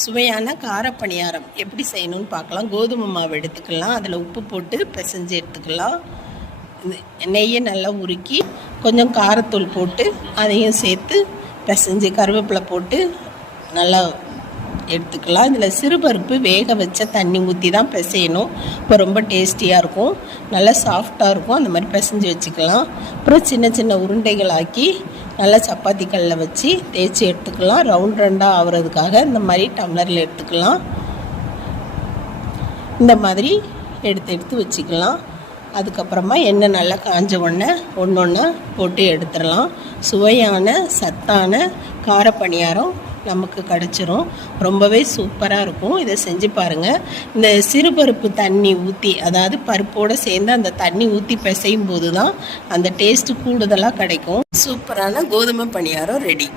சுவையான கார பணியாரம் எப்படி செய்யணும்னு பார்க்கலாம். கோதுமை மாவு எடுத்துக்கலாம், அதில் உப்பு போட்டு பிசைஞ்சு எடுத்துக்கலாம். நெய்யை நல்லா உருக்கி கொஞ்சம் காரத்தூள் போட்டு அதையும் சேர்த்து பிசைஞ்சு கருவேப்பிலை போட்டு நல்லா எடுத்துக்கலாம். இதில் சிறுபருப்பு வேக வச்ச தண்ணி ஊற்றி தான் பிசையணும். இப்போ ரொம்ப டேஸ்டியாக இருக்கும், நல்லா சாஃப்டாக இருக்கும். அந்த மாதிரி பிசைஞ்சு வச்சுக்கலாம். அப்புறம் சின்ன சின்ன உருண்டைகள் ஆக்கி நல்லா சப்பாத்தி கல்லில் வச்சு தேய்ச்சி எடுத்துக்கலாம். ரவுண்டாக ஆகிறதுக்காக இந்த மாதிரி டம்ளரில் எடுத்துக்கலாம். இந்த மாதிரி எடுத்து வச்சுக்கலாம். அதுக்கப்புறமா எண்ணெய் நல்லா காஞ்ச உடனே ஒன்று போட்டு எடுத்துடலாம். சுவையான சத்தான கார பணியாரம் நமக்கு கிடச்சிரும். ரொம்பவே சூப்பராக இருக்கும். இதை செஞ்சு பாருங்கள். இந்த சிறுபருப்பு தண்ணி ஊற்றி, அதாவது பருப்போடு சேர்ந்து அந்த தண்ணி ஊற்றி பிசையும் போது தான் அந்த டேஸ்ட்டு கூடுதலாக கிடைக்கும். சூப்பரான கோதுமை பணியாரம் ரெடி.